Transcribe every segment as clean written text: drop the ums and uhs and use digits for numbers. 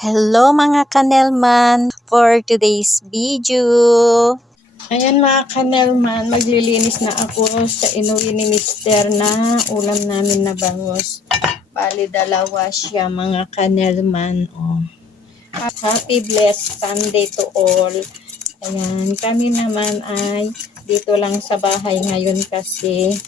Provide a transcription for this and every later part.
Hello mga kanelman for today's video. Ayan mga kanelman, maglilinis na ako sa inuwi ni Mister na ulam namin na bangus. Bali dalawa siya mga kanelman. Oh. Happy blessed Sunday to all. Ayan, kami naman ay dito lang sa bahay ngayon kasi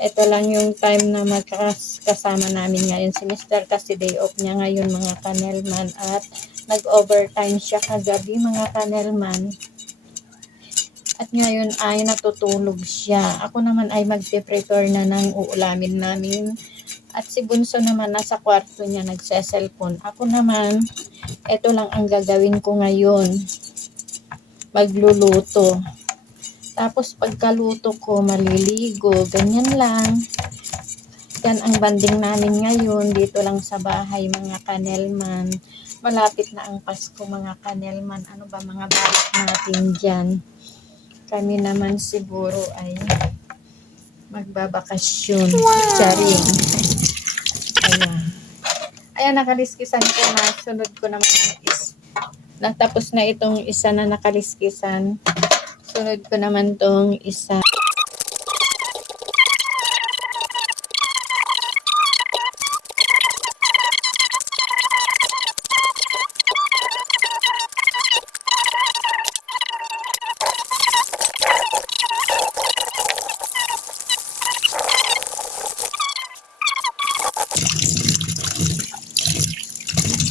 ito lang yung time na magkasama namin ngayon. Si Mr. kasi day off niya ngayon mga kanelman at nag-overtime siya kagabi mga kanelman. At ngayon ay natutulog siya. Ako naman ay magpe-prepare na ng uulamin namin. At si Bunso naman nasa kwarto niya nagse-cellphone. Ako naman, ito lang ang gagawin ko ngayon. Magluluto. Tapos pagkaluto ko, maliligo. Ganyan lang. Yan ang banding namin ngayon. Dito lang sa bahay mga kanelman. Malapit na ang Pasko mga kanelman. Ano ba mga balak natin dyan? Kami naman siguro ay magbabakasyon. Wow! Charing. Ayan. Ayan, nakaliskisan ko na. Sunod ko naman natapos na itong isa na nakaliskisan. Sunod ko naman tong isa.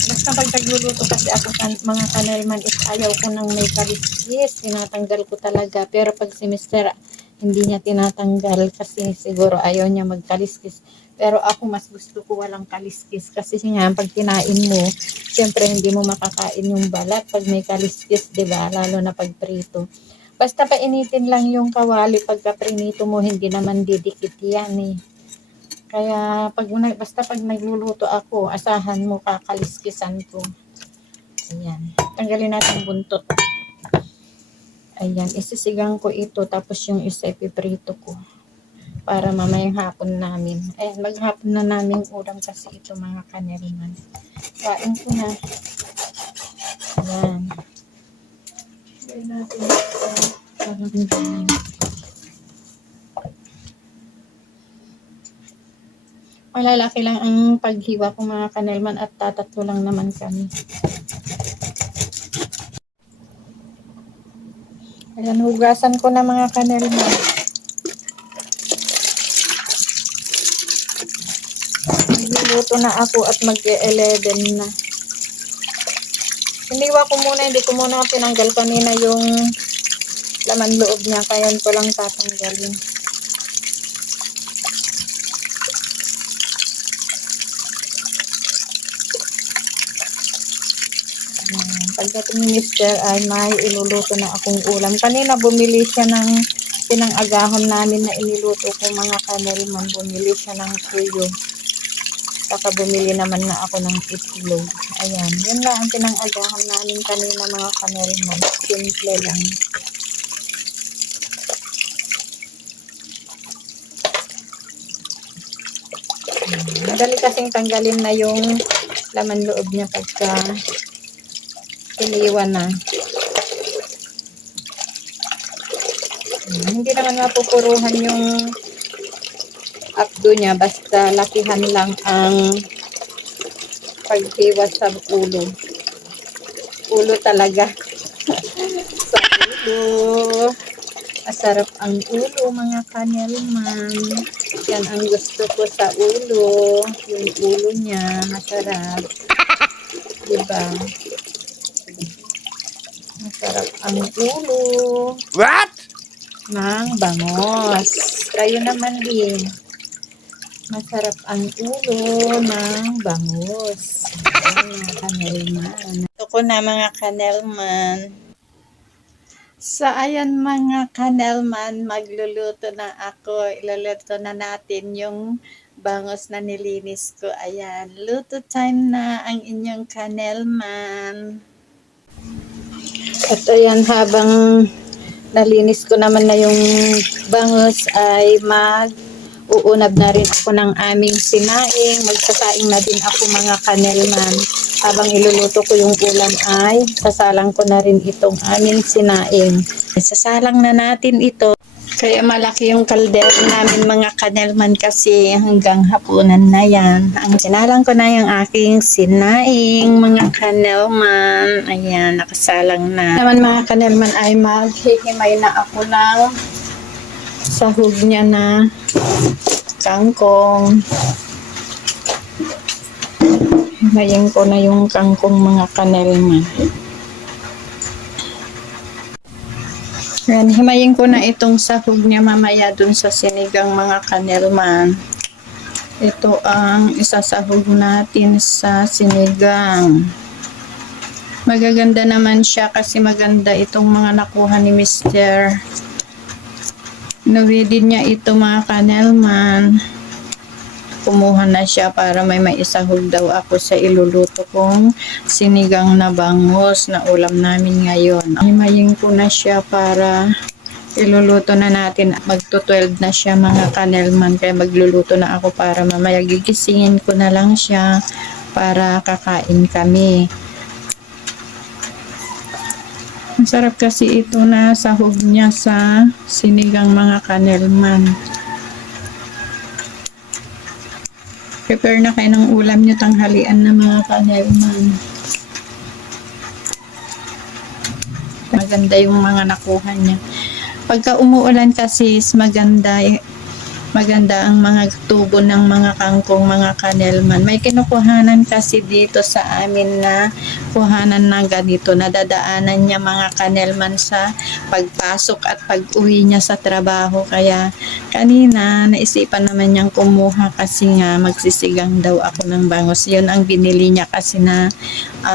Basta pag nagluluto kasi ako mga kanelman is ayaw ko nang may kaliskis. Tinatanggal ko talaga. Pero pag si Mister hindi niya tinatanggal kasi siguro ayaw niya magkaliskis. Pero ako mas gusto ko walang kaliskis kasi nga pag kinain mo, siyempre hindi mo makakain yung balat pag may kaliskis, 'di ba? Lalo na pag prito. Basta painitin lang yung kawali pagka prinito mo, hindi naman didikit yan eh. Kaya basta pag nagluluto ako, asahan mo kakaliskisan ko. Ayan. Tanggalin natin buntot. Ayan, isisigang ko ito tapos yung isa ipiprito ko para mamayang hapon namin. Ayan, maghapon na namin ulam kasi ito mga kanelman. Kain ko na. Ayan. Ayan natin ito. Malalaki lang ang paghiwa ko mga kanelman at tatatlo lang naman kami. Ayan, hugasan ko na mga kanelman. Magluluto na ako at mag-11 na. Hiniwa ko muna, hindi ko muna tinanggal kanina yung laman loob niya, kaya ko lang tatanggalin. Pagdating ni Mister ay may iluluto na akong ulam. Kanina bumili siya ng pinang-agahan namin na iniluto ko mga kanelman. Bumili siya ng tuyo. Saka bumili naman na ako ng itlog. Ayan, yun lang ang pinang-agahan namin kanina mga kanelman. Simple lang. Madali kasing tanggalin na yung laman loob niya pagka iniwan na. Hindi naman mapupuruhan yung abdo niya, basta lakihan lang ang paghiwa sa ulo. Ulo talaga. Sa ulo. Masarap ang ulo mga kanelman. Yan ang gusto ko sa ulo. Yung ulo niya, masarap. Diba? Masarap ang ulo. What? Ng bangos. Kayo naman din. Masarap ang ulo ng bangus. Ayan mga kanelman. Ito ko na mga kanelman. So ayan mga kanelman, magluluto na ako. Iluluto na natin yung bangus na nilinis ko. Ayan, luto time na ang inyong kanelman. At ayan, habang nalinis ko naman na yung bangus ay uunab na rin ako ng aming sinaing. Magsasaing na din ako mga kanelman. habang iluluto ko yung ulam ay sasalang ko na rin itong aming sinaing. Sasalang na natin ito. Kaya malaki yung kaldero namin mga kanelman kasi hanggang hapunan na yan. Ang sinalang ko na yung aking sinaing mga kanelman. Ayan, nakasalang na. Naman mga kanelman ay maghihimay na ako ng sahog niya na kangkong. Himayin ko na yung kangkong mga kanelman. Yan, himayin ko na itong sahog niya mamaya dun sa sinigang mga kanelman. Ito ang isasahog natin sa sinigang. Magaganda naman siya kasi maganda itong mga nakuha ni Mr. Inuwi niya ito mga kanelman. Kumuha na siya para may maisahog daw ako sa iluluto kong sinigang na bangus na ulam namin ngayon. Himayin ko na siya para iluluto na natin. Magto 12 na siya mga kanelman kaya magluluto na ako para mamaya gigisingin ko na lang siya para kakain kami. Masarap kasi ito na sahog niya sa sinigang mga kanelman. Prepare na kayo ng ulam nyo tanghalian na mga kanelman. Maganda yung mga nakuha niya. Pagka umuulan kasi maganda ang mga tubo ng mga kangkong mga kanelman. May kinukuhanan kasi dito sa amin na kuhanan na ganito. Nadadaanan niya mga kanelman sa pagpasok at pag-uwi niya sa trabaho. Kaya kanina naisipan naman niyang kumuha kasi nga magsisigang daw ako ng bangus. Yun ang binili niya kasi na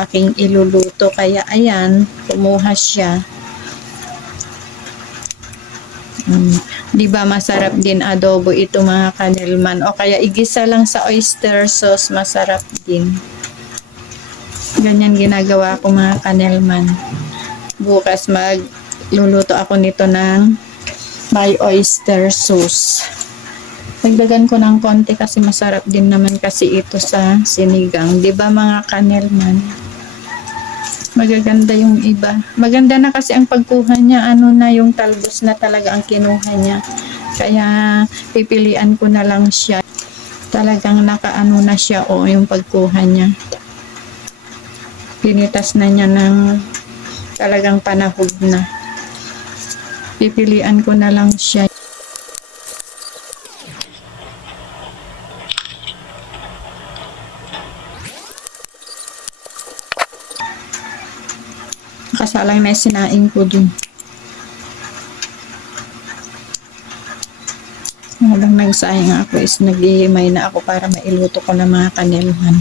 aking iluluto. Kaya ayan, kumuha siya. Di ba masarap din adobo ito mga kanelman, o kaya igisa lang sa oyster sauce, masarap din. Ganyan ginagawa ko mga kanelman. Bukas magluluto ako nito ng may oyster sauce. Dagdagan ko ng konti kasi masarap din naman kasi ito sa sinigang, di ba mga kanelman? Magaganda yung iba. Maganda na kasi ang pagkuha niya, ano na yung talbos na talaga ang kinuha niya. Kaya pipilian ko na lang siya. Talagang nakaano na siya o yung pagkuha niya. Pinitas na niya ng talagang panahog na. Pipilian ko na lang siya. Kasalang na sinaing ko dun. Habang nagsayang ako is naghihimay na ako para mailuto ko ng mga kanelman.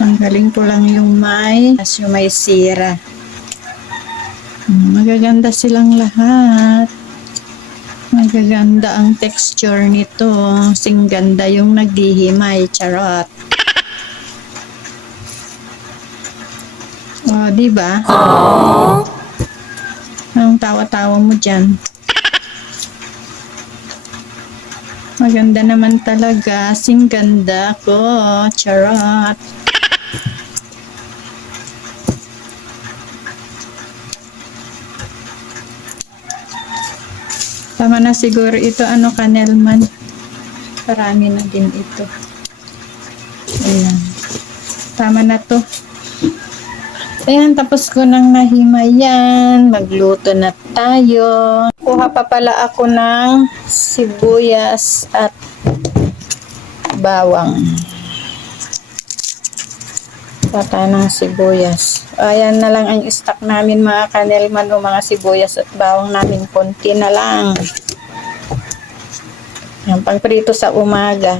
Tanggalin ko lang yung may sira. Magaganda silang lahat. Magaganda ang texture nito. Sing ganda yung naghihimay. Charot. Oh, di ba? Anong tawa-tawa mo dyan? Maganda naman talaga. Sing ganda ko. Charot. Tama na siguro ito. Ano kanelman? Parami na din ito. Ayan. Tama na to. Ayan, tapos ko nang nahimayan. Magluto na tayo. Kuha pa pala ako ng sibuyas at bawang. Pata ng sibuyas. Ayan na lang ang stock namin mga kanelman o mga sibuyas at bawang namin. Konti na lang. Ayan, pangprito sa umaga.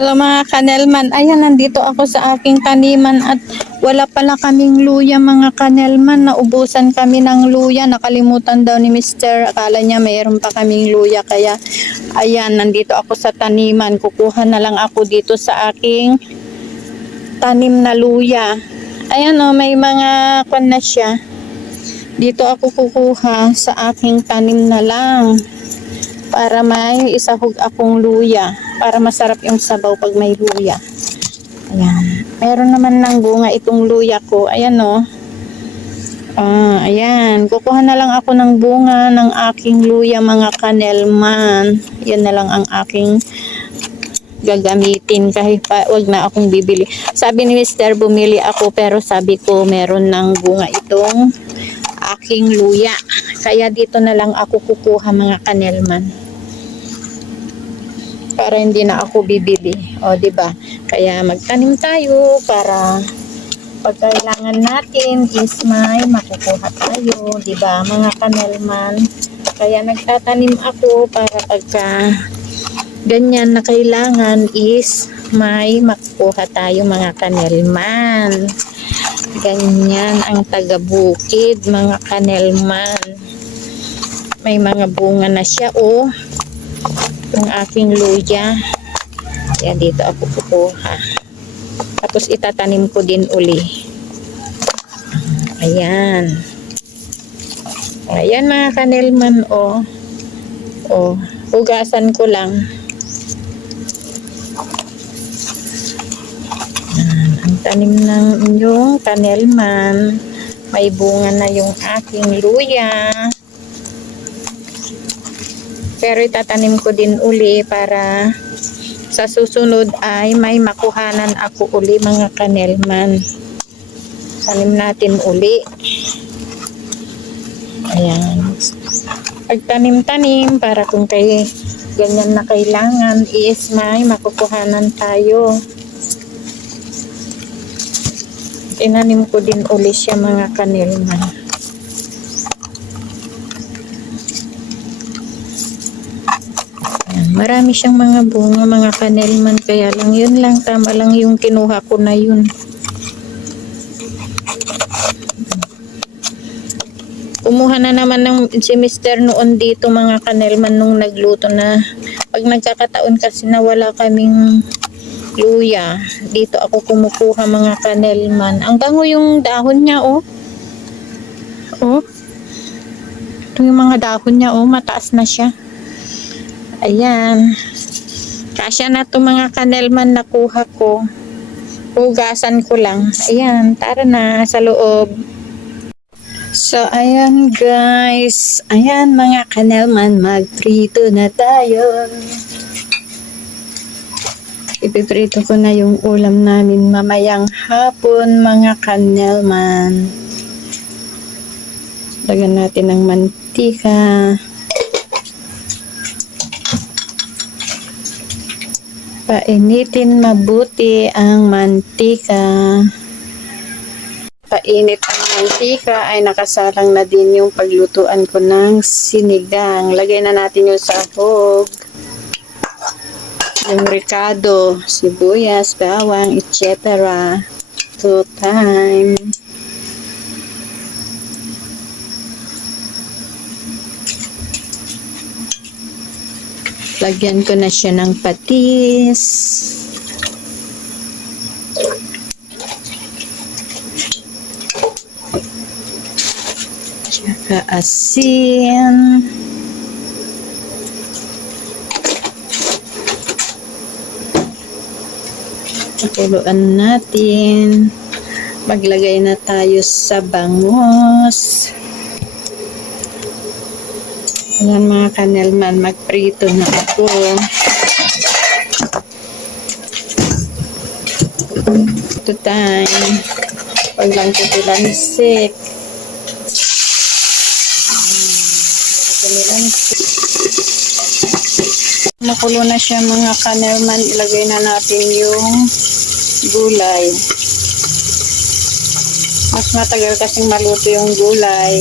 Hello mga kanelman, ayan nandito ako sa aking taniman at wala pala kaming luya mga kanelman. Naubusan kami ng luya, nakalimutan daw ni Mr. Akala niya mayroon pa kaming luya kaya ayan nandito ako sa taniman. Kukuha na lang ako dito sa aking tanim na luya. Ayan o, may mga kwan na siya. Dito ako kukuha sa aking tanim na lang. para may isahog akong luya. Para masarap yung sabaw pag may luya. Ayan. Meron naman ng bunga itong luya ko. Ayan o. Ayan. Kukuha na lang ako ng bunga ng aking luya mga kanelman. Yan na lang ang aking gagamitin kahit pa wag na akong bibili. Sabi ni Mr. bumili ako pero sabi ko meron ng bunga itong aking luya. Kaya dito na lang ako kukuha mga kanelman. Para hindi na ako bibili. O, di ba? Kaya magtanim tayo para pag kailangan natin is may makukuha tayo, di ba? Mga kanelman. Kaya nagtatanim ako para pagka ganyan na kailangan is may makukuha tayo mga kanelman. Ganyan ang taga-bukid mga kanelman. May mga bunga na siya oh. Yung aking luya. Yan dito ako kukuha. Tapos itatanim ko din uli. Ayan. Ayan mga kanelman oh. Oh, hugasan ko lang. Ang tanim ng inyong kanelman. May bunga na yung aking luya. Pero itatanim ko din uli para sa susunod ay may makuhanan ako uli mga kanelman. Tanim natin uli. Ayan. Pagtanim-tanim para kung kay ganyan na kailangan is may makukuhanan tayo. Tinanim ko din uli siya mga kanelman. Marami siyang mga bunga mga kanelman, kaya lang yun lang, tama lang yung kinuha ko na yun. Kumuha na naman ng si Mr. noon dito mga kanelman nung nagluto na. Pag nagkakataon kasi na wala kaming luya, dito ako kumukuha mga kanelman. Ang bango yung dahon niya oh. Oh. Ito yung mga dahon niya oh, mataas na siya. Ayan. Kasya na to mga kanelman nakuha ko. Hugasan ko lang. Ayan, tara na sa loob. So, ayan guys. Ayan mga kanelman, magprito na tayo. Ipiprito ko na yung ulam namin mamayang hapon mga kanelman. Lagyan natin ng mantika. Painitin mabuti ang mantika. Painit ang mantika ay nakasalang na din yung paglutuan ko ng sinigang. Lagay na natin yung sahog, yung ricado, sibuyas, bawang, etc. To time. Lagyan ko na siya ng patis. Tsaka asin. Pakuluan natin. Maglagay na tayo sa bangus. Ayan mga kanelman, magprito na ako. Ito time. Pag lang ito lansik. Makulo na siya mga kanelman. Ilagay na natin yung gulay. Mas matagal kasing maluto yung gulay.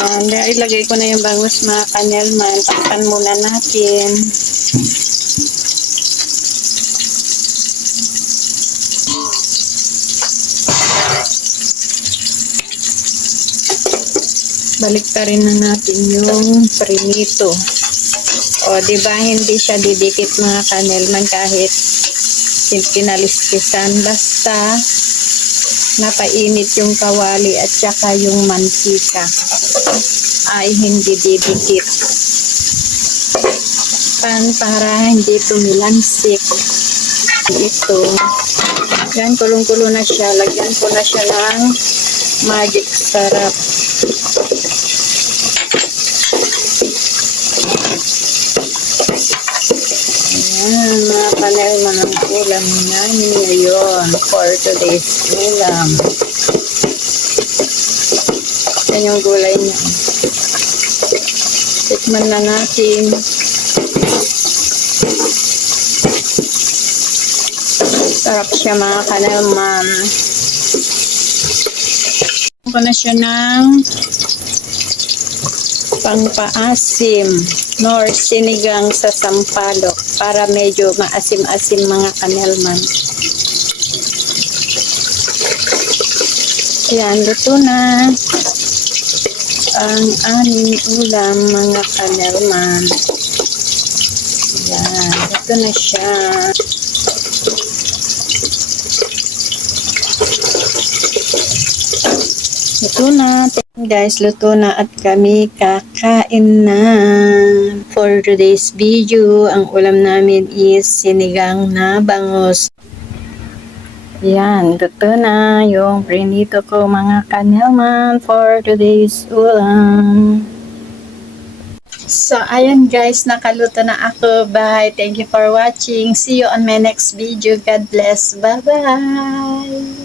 Ayan, ilagay ko na yung bangus mga kanelman. Takpan muna natin. Baliktarin na natin yung prinito. O, diba hindi siya didikit mga kanelman kahit pinaliskisan. Basta napainit yung kawali at saka yung mantika. ay hindi didikit. Para hindi tumilansik. Ito. Yan, kulong-kulo na siya. Lagyan ko na siya ng magic sarap. Ayan, mga kanelman ang ulam namin ngayon for today's ulam. Yan yung gulay niya. Tikman na natin. Sarap siya mga kanelman. Ko na siya ng pangpaasim nor sinigang sa sampalok para medyo maasim-asim mga kanelman. Ayan, luto na ang aming ulam mga kanelman. Ayan, luto na siya. Luto na. Guys, luto na at kami kakain na. For today's video, ang ulam namin is sinigang na bangus. Yan, luto na yung prinito ko mga kanelman for today's ulam. So, ayan guys, nakaluto na ako. Bye. Thank you for watching. See you on my next video. God bless. Bye-bye.